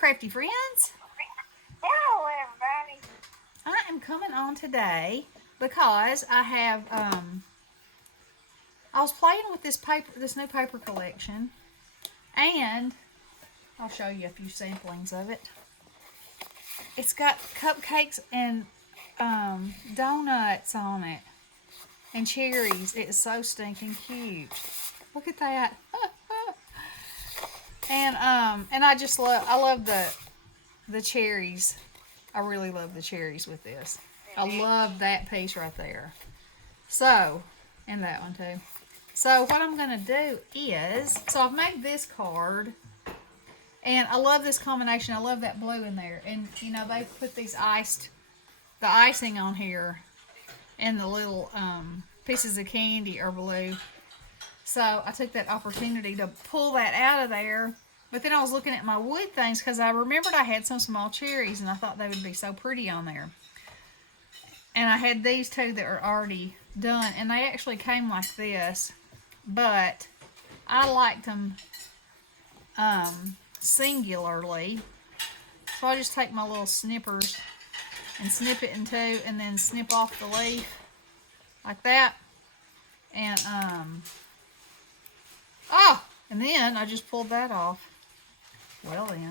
crafty friends. Hello, everybody. I am coming on today because I was playing with this new paper collection, and I'll show you a few samplings of it. It's got cupcakes and donuts on it, and cherries. It is so stinking cute. Look at that. And I love the cherries. I really love the cherries with this. I love that piece right there. So, and that one too. So what I'm going to do is, so I've made this card, and I love this combination. I love that blue in there. And, you know, they put the icing on here, and the little pieces of candy are blue. So I took that opportunity to pull that out of there. But then I was looking at my wood things because I remembered I had some small cherries, and I thought they would be so pretty on there. And I had these two that are already done, and they actually came like this, but I liked them singularly. So I just take my little snippers and snip it in two, and then snip off the leaf like that. And and then I just pulled that off. Well then,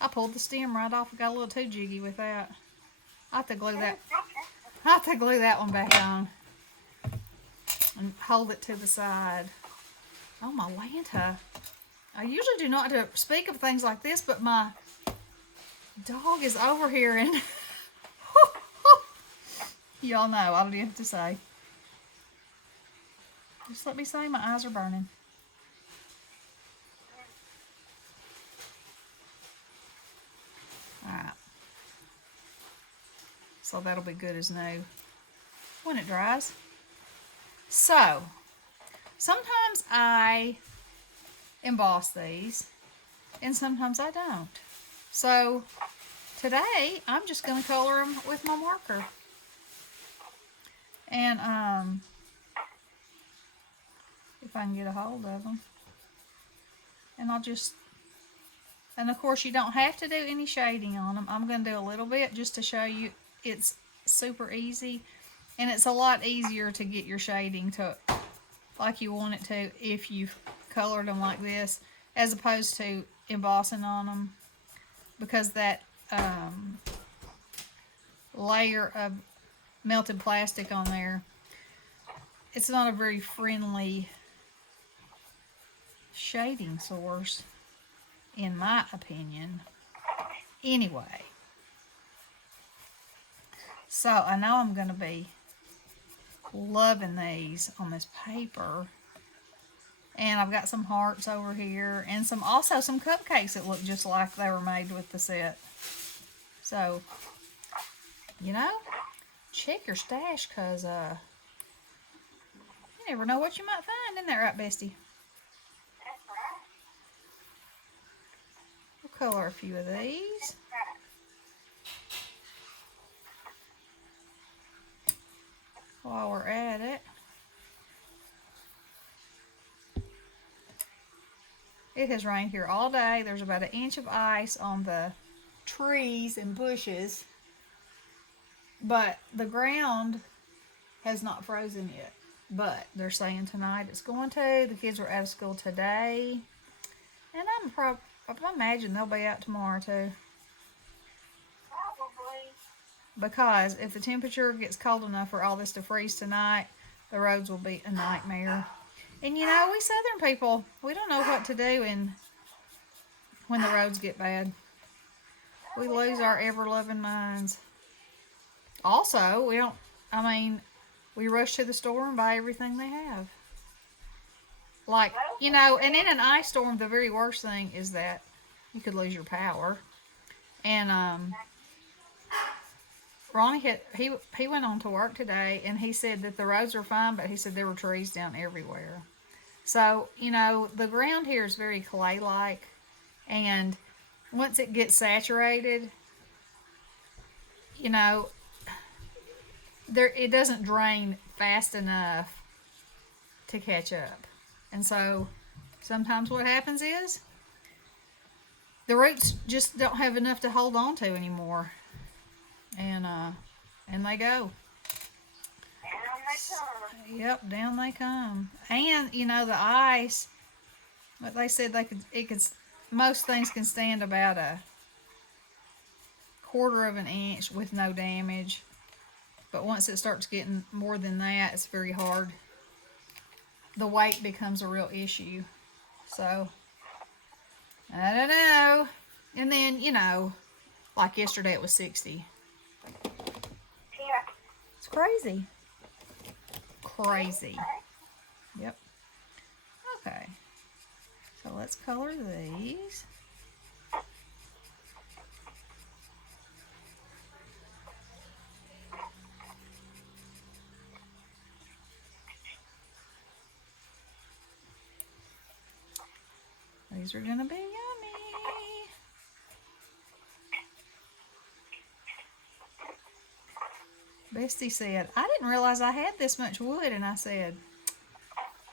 I pulled the stem right off. I got a little too jiggy with that. I have to glue that one back on and hold it to the side. Oh, my Lanta. I usually do not speak of things like this, but my dog is over here and y'all know, I don't even have to say. Just let me say my eyes are burning. Alright. So that'll be good as new when it dries. So, sometimes I emboss these, and sometimes I don't. So, today I'm just going to color them with my marker. And, if I can get a hold of them. And and of course you don't have to do any shading on them. I'm going to do a little bit just to show you it's super easy. And it's a lot easier to get your shading to like you want it to if you've colored them like this, as opposed to embossing on them, because that layer of melted plastic on there, it's not a very friendly shading source, in my opinion. Anyway, so I know I'm going to be loving these on this paper. And I've got some hearts over here, and also some cupcakes that look just like they were made with the set. So, you know, check your stash, because you never know what you might find in there, right, Bestie? That's right. We'll color a few of these. While we're at it. It has rained here all day. There's about 1 inch of ice on the trees and bushes, but the ground has not frozen yet. But they're saying tonight it's going to. The kids were out of school today, and I imagine they'll be out tomorrow too. Probably. Because if the temperature gets cold enough for all this to freeze tonight, the roads will be a nightmare. And you know, we Southern people, we don't know what to do when the roads get bad. We lose our ever-loving minds. Also, we rush to the store and buy everything they have. Like, you know, and in an ice storm, the very worst thing is that you could lose your power. And Ronnie he went on to work today, and he said that the roads are fine, but he said there were trees down everywhere. So, you know, the ground here is very clay-like, and once it gets saturated, you know, it doesn't drain fast enough to catch up. And so sometimes what happens is the roots just don't have enough to hold on to anymore, and they go. Down they come. Yep, down they come. And the ice. But they said it could. Most things can stand about a quarter of an inch with no damage. But once it starts getting more than that, it's very hard. The weight becomes a real issue. So, I don't know. And then, like yesterday it was 60. Yeah. It's crazy. Crazy. Yep. Okay. So let's color these. These are gonna be yummy. Bestie said, I didn't realize I had this much wood, and I said,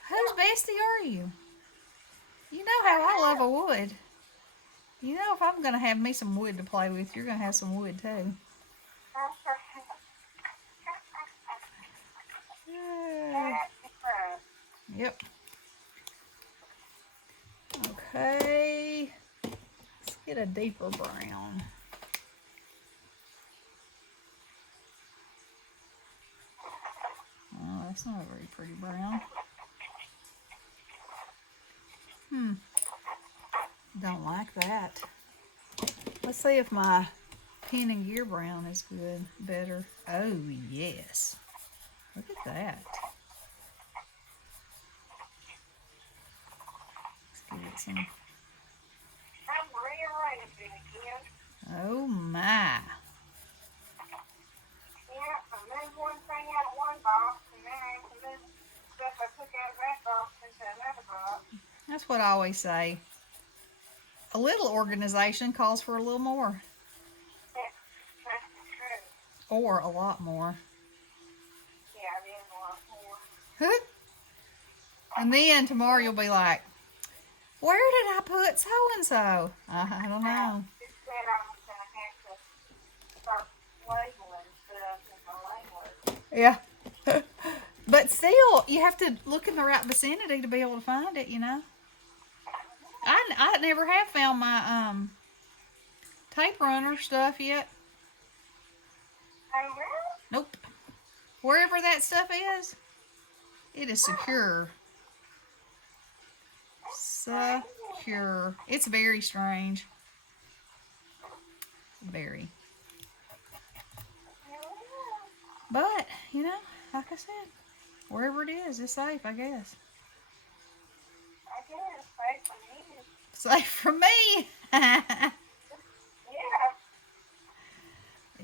whose bestie are you? You know how I love a wood. You know if I'm gonna have me some wood to play with, you're gonna have some wood too. Yep. Okay. Let's get a deeper brown. Oh, that's not a very pretty brown. Don't like that. Let's see if my Pen and Gear brown is good. Better. Oh, yes. Look at that. Let's give it some. I'm rearranging again. Oh, my. Yeah, I moved one thing out of one box, and then I have to move stuff I took out of that box into another box. That's what I always say. A little organization calls for a little more. That's true. Or a lot more. Yeah, it is a lot more. And then tomorrow you'll be like, where did I put so and so? I don't know. It said I was going to have to start labeling stuff in my labeler. Yeah. But still, you have to look in the right vicinity to be able to find it, I never have found my tape runner stuff yet. Oh, really? Nope. Wherever that stuff is, it is secure. Secure. It's very strange. Very. But, like I said, wherever it is, it's safe, I guess. I guess, safe for me. Safe for me. Yeah.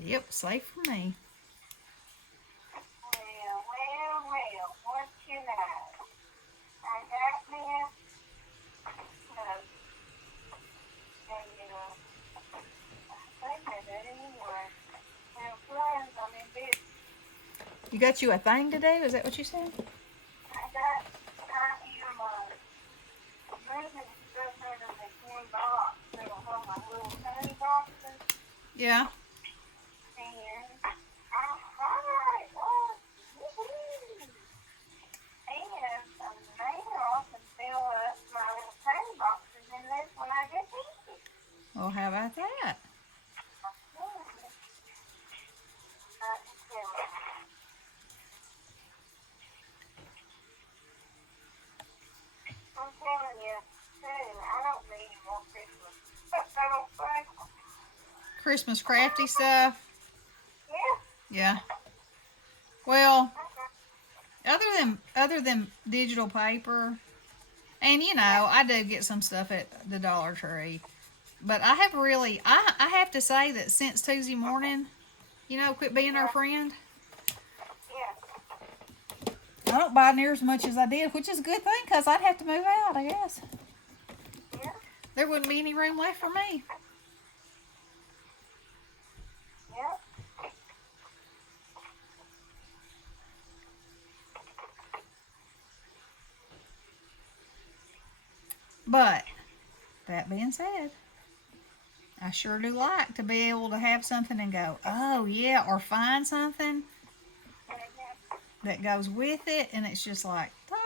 Yep, safe for me. Well, what you know? I got this. I think I did anyway. Now, plans, I'm in business. You got you a thing to do? Is that what you said? I got earmuffs. Moving stuff under this one box. That'll hold my little tiny boxes. Yeah. And alright, well, woohoo! And now I can fill up my little tiny boxes in this when I get busy. Well, how about that? I'm telling you, soon, I don't need any more Christmas. I don't think. Christmas crafty stuff. Yeah. Yeah. Well, other than digital paper, and I do get some stuff at the Dollar Tree, but I have really I have to say that since Tuesday morning, quit being our friend, Yeah. I don't buy near as much as I did, which is a good thing because I'd have to move out, I guess. Yeah. There wouldn't be any room left for me. Yeah. But that being said, I sure do like to be able to have something and go, oh yeah, or find something that goes with it, and it's just like, ta-da!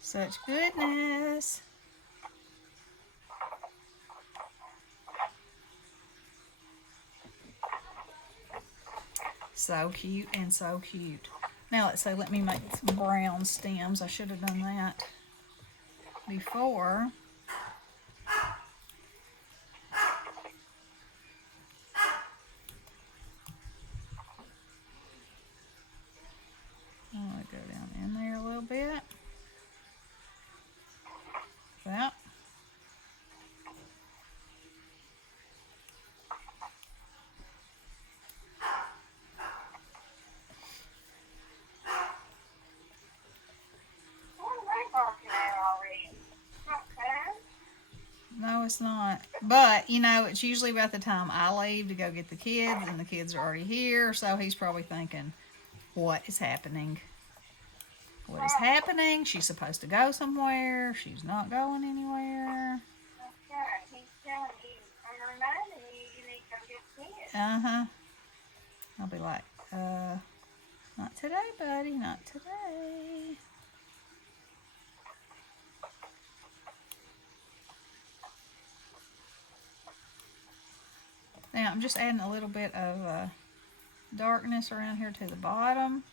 Such goodness. So cute and so cute. Now let's say, let me make some brown stems. I should have done that before. I'm going to go down in there a little bit. That. No, it's not. But, you know, it's usually about the time I leave to go get the kids, and the kids are already here, so he's probably thinking, what is happening? What is happening? She's supposed to go somewhere. She's not going anywhere. Uh-huh. I'll be like, not today, buddy, not today. Now, I'm just adding a little bit of darkness around here to the bottom.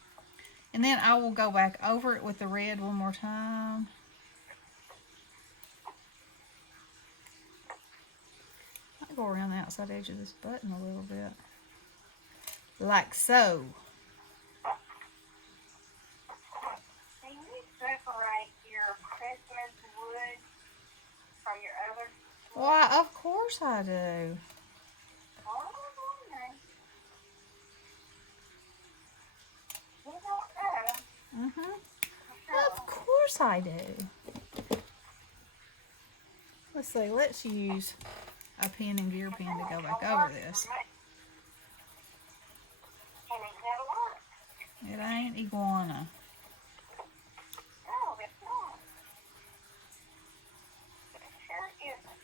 And then I will go back over it with the red one more time. I'll go around the outside edge of this button a little bit. Like so. Can you separate your Christmas wood from your other wood? Why, of course I do. Of course I do. Let's see, let's use a pen and gear pen to go back over this. It ain't iguana. No, it's not. It sure isn't.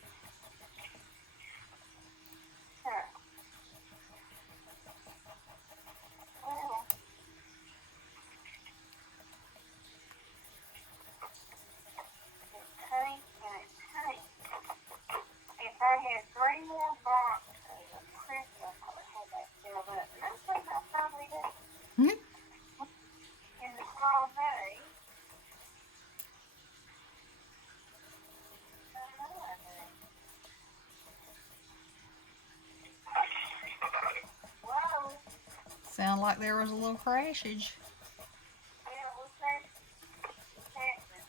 Huh. Well, it's tight and it's tight. If I had 3 more boxes of Christmas, I would have that filled up. And I think I probably did in the small day. I know I did. Whoa. Sound like there was a little crashage. Yeah, we'll take Texas.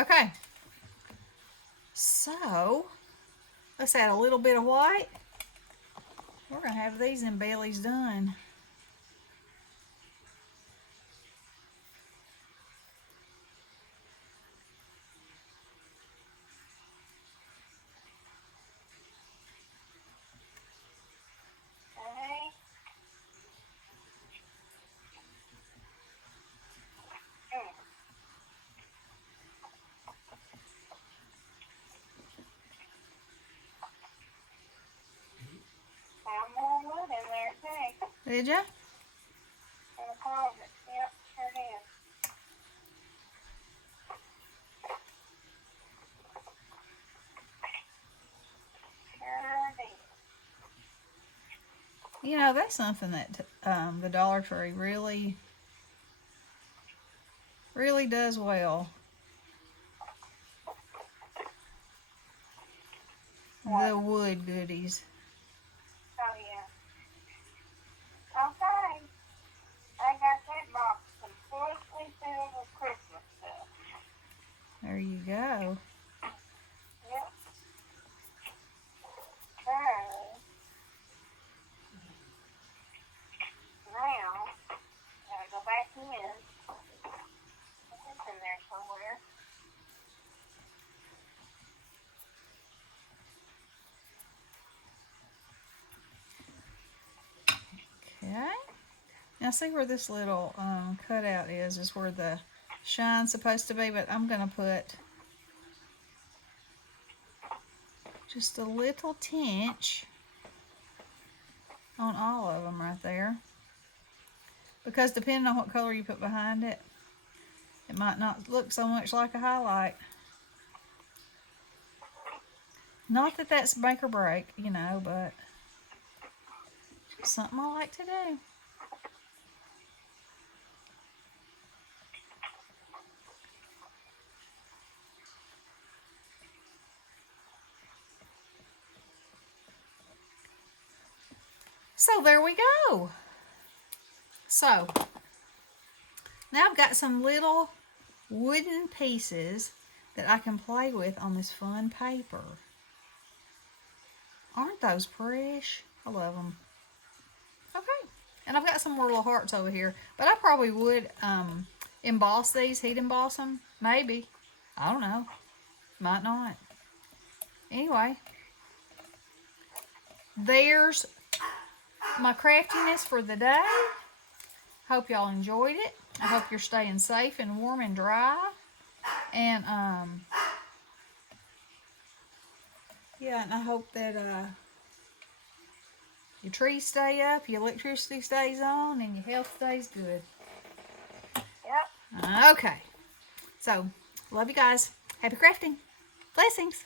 Okay. So, let's add a little bit of white. We're going to have these embellies done. Okay. Found more wood in there too. Did ya? In the closet. Yep, sure did. Sure did. You know, that's something that the Dollar Tree really does well. The wood goodies. Oh, yeah. Okay. I got that box completely filled with Christmas stuff. There you go. Yep. So, now, gotta go back in. It's in there somewhere. Okay. Now see where this little cutout is where the shine's supposed to be, but I'm going to put just a little tinge on all of them right there. Because depending on what color you put behind it, it might not look so much like a highlight. Not that that's make or break, you know, but just something I like to do. So there we go. So now I've got some little wooden pieces that I can play with on this fun paper. Aren't those pretty? I love them. Okay, and I've got some more little hearts over here, but I probably would emboss these, heat emboss them, maybe. I don't know, might not. Anyway, there's my craftiness for the day. Hope y'all enjoyed it. I hope you're staying safe and warm and dry. And yeah, and I hope that your trees stay up, your electricity stays on, and your health stays good. Yep. Okay. So, love you guys. Happy crafting. Blessings.